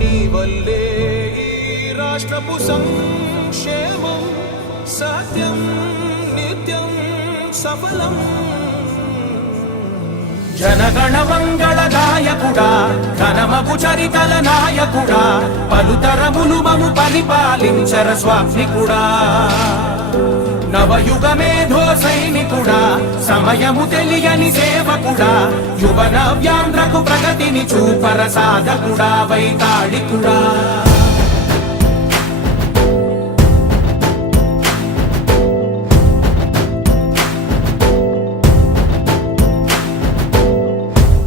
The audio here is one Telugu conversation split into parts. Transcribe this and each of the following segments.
నీ వల్లే ఈ రాష్ట్రపు సంక్షేమం సత్యం నిత్యం సఫలం. జనగణ మంగళ గాయకుడా ఘనమగు చరితల నాయకుడా పలుతరములు మము పరిపాలించర స్వామికుడా. నవయుగ మేధో సైనికుడా సమయము తెలియని సేవకుడా యువ నవ్యాంధ్రకు ప్రగతిని చూపర సాధకుడా వైతాళికుడా.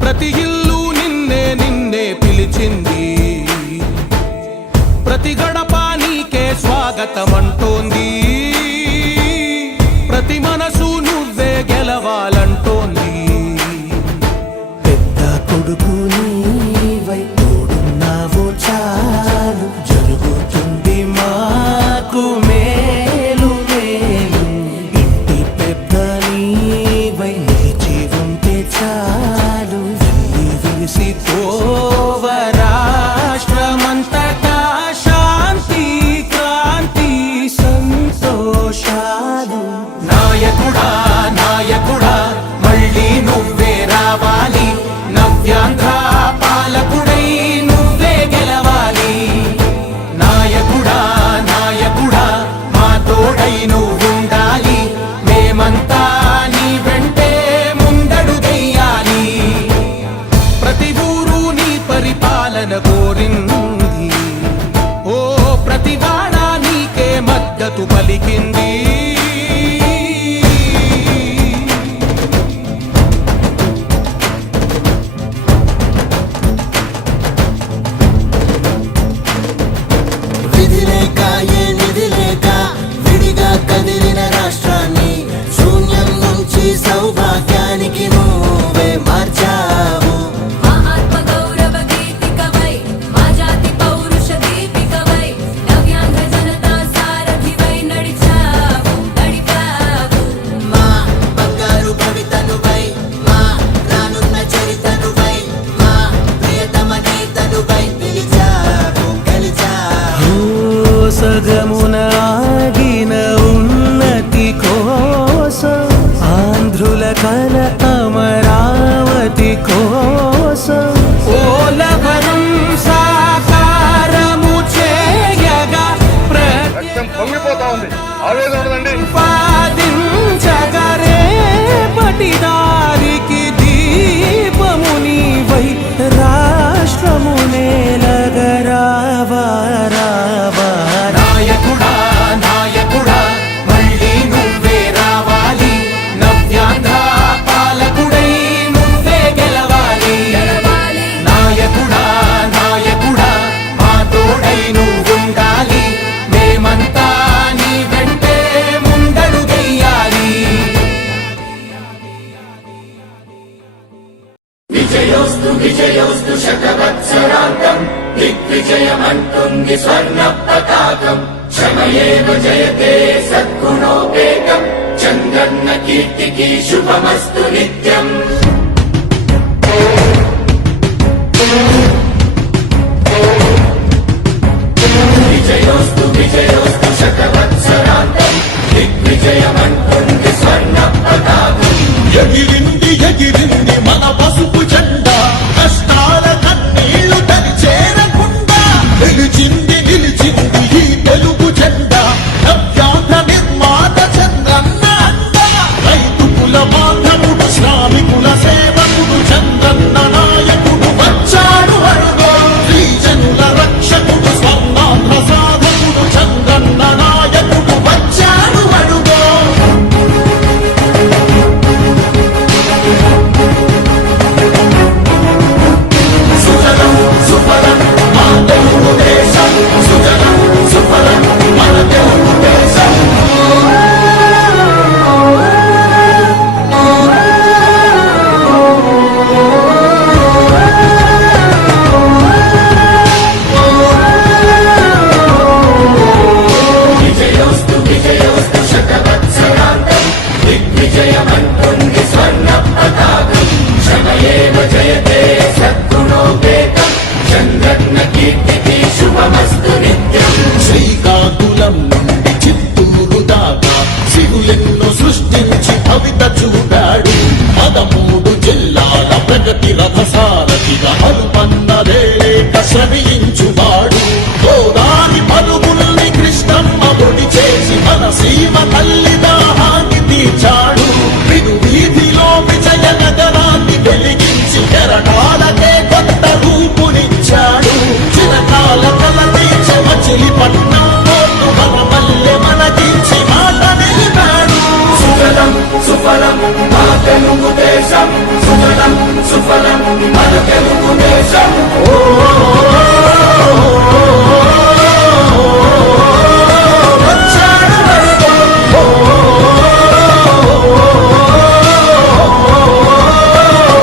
ప్రతి ఇల్లు నిన్నే నిన్నే పిలిచింది, ప్రతి గడప నీకే స్వాగతమంటోంది, ప్రతి మనసు నువ్వే గెలవాలంటోంది. పెద్ద కొడుకు నీవై తోడున్నావు చాలు జరుగుతుంది మాకు మేలు మేలు. ఇంటి పెద్ద నీవై నిలిచి ఉంటే చాలు వెళ్ళి విరిసిపోవ రాష్ట్రమంతటా శాంతి క్రాంతి సంతోషాలు. నాయకుడా నాయకుడా మళ్ళీ నువ్వే రావాలి, నవ్యాంధ్ర పాలకుడై నువ్వే గెలవాలి. నాయకుడా నాయకుడా మా తోడై నువ్వుండాలి, మేమంతా నీ వెంటే ముందడుగెయ్యాలి. ప్రతి ఊరు నీ పరిపాలన కోరింది, ఓ ప్రతి వాడ నీకే మద్దతు పలికింది. విధి లేక ఏ నిధి లేక విడిగా కదిలిన రాష్ట్రాన్ని శూన్యం నుంచి సౌభాగ్యానికి నువ్వే మార్చావు. మా ఆత్మ గౌరవ గీతికవై మా జాతి పౌరుష దీపికవై నవ్యాంధ్ర జనతా సారథివై నడిచావు నడిపావు. మా బంగారు భవితనువై మా రానున్న చరితనువై మా ప్రియతమ నేతనువై పిలిచావు గెలిచావు. సగమున ఆగిన ఉన్నతి కోసం ఆంధ్రుల కల అమరావతి కోసం ఓలవరం సాకారము చేయగా పొంగిపోతా ఉంది, ఆవేదన ఉందండి. ప్రతిపాదించగరే పటిదారికి దీపము నీవై రాష్ట్రము నేలగరావా రావా. నాయకుడా నాయకుడా మళ్ళీ నువ్వే రావాలి, నవ్యాంధ్ర పాలకుడై నువ్వే గెలవాలి. నాయకుడా నాయకుడా మా తోడై నువ్వుండాలి, మేమంతా నీ వెంటే ముందడుగెయ్యాలి. విజయోస్తు విజయోస్తు శతవత్సరాంతం దిగ్విజయమంటుంది స్వర్ణ పతాకం. క్షమయేవ జయతే సద్గుణోపేతం చంద్రన్న కీర్తికి శుభమస్తు నిత్యం. విజయోస్తు విజయోస్తు శతవత్సరాంతం దిగ్విజయమంటుంది స్వర్ణ పతాకం. ఎగిరింది ఎగిరింది మన పసుపు జెండా, కష్టాల కన్నీళ్లు తని చేరకుండా నిలిచింది నిలిచింది ఈ తెలుగు జెండా. నవ్యాంధ్ర నిర్మాత చంద్రన్న అండ, రైతు కుల బాంధవుడు శ్రామికుల తెలుగుదేశం వచ్చాడు వరుగో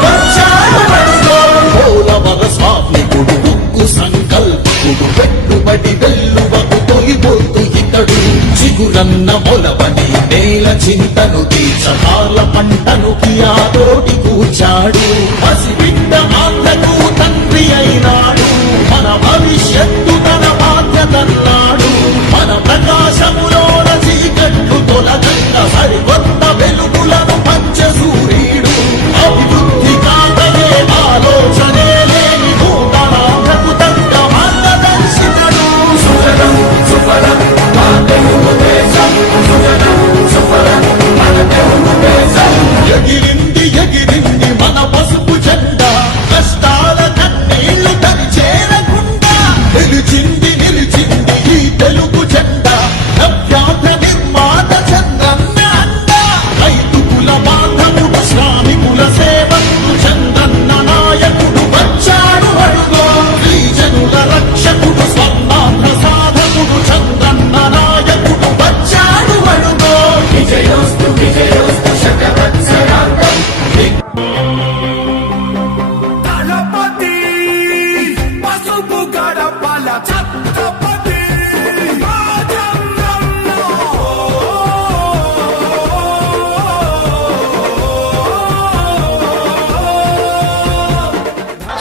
వచ్చాడు వరుగో పోలవర స్వామికుడు ఉక్కు సంకల్పుడు పెట్టుబడి వెల్లువకు తొలిపోతు ఇతడు చిగురన్న మొలవని నేల చింతను తీర్చకాల పంటను కియాతోటి కూర్చాడు పసిబిడ్డ మాటకు తండ్రి అయినాడు మన భవిష్యత్తు తన బాధ్యతన్నాడు మన ప్రకాశములోన చీకట్లు తొలగంగ సరికొత్త వెలుగులను పంచ సూర్యుడు అభివృద్ధి కాకయే ఆలోచనే లేని నూతనాంధ్రకు తగ్గ మార్గదర్శితడు సుజనం సుఫలం మా తెలుగుదేశం సుజనం సుఫలం మన తెలుగుదేశం ఎగిరింది ఎగిరింది మన పసుపు జెండా కష్టాల కన్నీళ్లు తరి చేరకుండా నిలిచింది నిలిచింది ఈ తెలుగు జెండా నవ్యాంధ్ర నిర్మాత చంద్రన్న అండ రైతుకుల బాంధవుడు శ్రామికుల సేవకుడు చంద్రన్న నాయకుడు వచ్చాడు అడుగో గిరిజనుల రక్షకుడు స్వర్ణాంధ్ర సాధకుడు చంద్రన్న నాయకుడు వచ్చాడు అడుగో విజయోస్తు విజయోస్తు శతవత్సరాంతం దళపతి పసుపు గడపల ఛత్రపతి రాజంగంలో.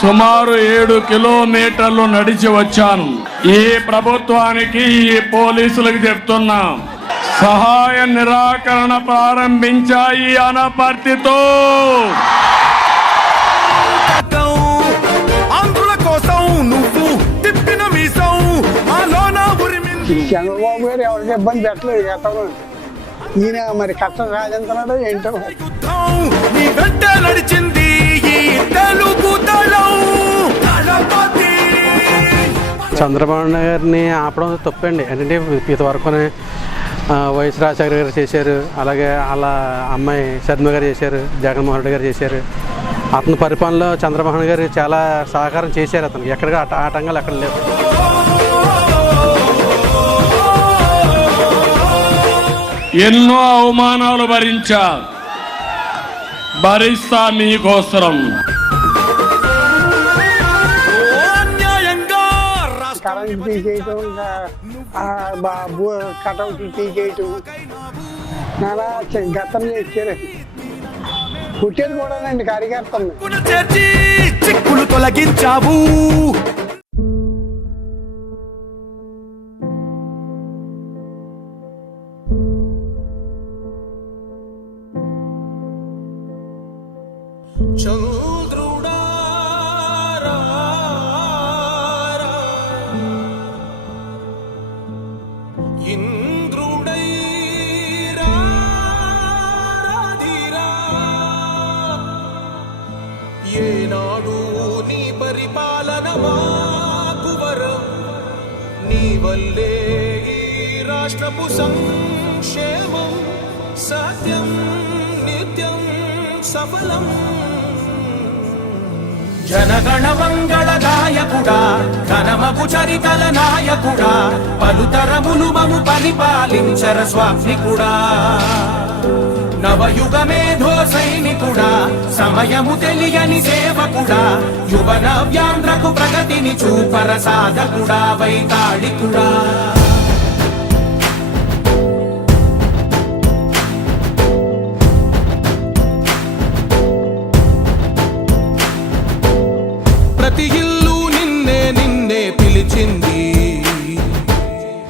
సుమారు 7 కిలోమీటర్లు నడిచి వచ్చాను. ఈ ప్రభుత్వానికి ఈ పోలీసులకు చెప్తున్నాం, సహాయ నిరాకరణ ప్రారంభించాయి అనపర్తితో. ఆంధ్రుల కోసం నువ్వు తిప్పిన మీసం మాలోన ఉరిమింది. చంద్రబాబు గారు ఎవరికి ఇబ్బంది పెట్టలేదు గతంలో. ఈయన మరి కష్టం సాధించినాడో ఏంటో. యుద్ధం నీ వెంట నడిచింది ఈ తెలుగు దళం. దళపతి చంద్రబాబు నాయుడు గారిని ఆపడం తప్పండి. ఎందుకంటే ఇంతవరకు వైఎస్ రాజశేఖర గారు చేశారు, అలాగే వాళ్ళ అమ్మాయి శర్మ గారు చేశారు, జగన్మోహన్ రెడ్డి గారు చేశారు. అతని పరిపాలనలో చంద్రబాబు నాయుడు గారు చాలా సహకారం చేశారు. అతనికి ఎక్కడ ఆటంకాలు ఎక్కడ లేవు. ఎన్నో అవమానాలు భరిస్తా మీకోసరం. అన్యాయంగా కరెంట్ తీసేయటం, కటౌట్ తీసేయటం, నానా గతం చేశారు. పుట్టేది కూడానండి కార్యకర్తలు. చేర్చి చిక్కులు తొలగించావు. చంద్రుడా ఇంద్రుడై ఏనాడు నీ పరిపాలన మాకు వరం, నీ వల్లే ఈ రాష్ట్రపు సంక్షేమం సత్యం నిత్యం సఫలం. జనగణ మంగళ గాయకుడా, ఘనమగు చరితల నాయకుడా, పలుతరములు మము పరిపాలించర స్వామికుడా. నవయుగ మేధో సైనికుడా, సమయము తెలియని సేవకుడా, యువ నవ్యాంధ్రకు ప్రగతిని చూపర సాధకుడా, వైతాళికుడా.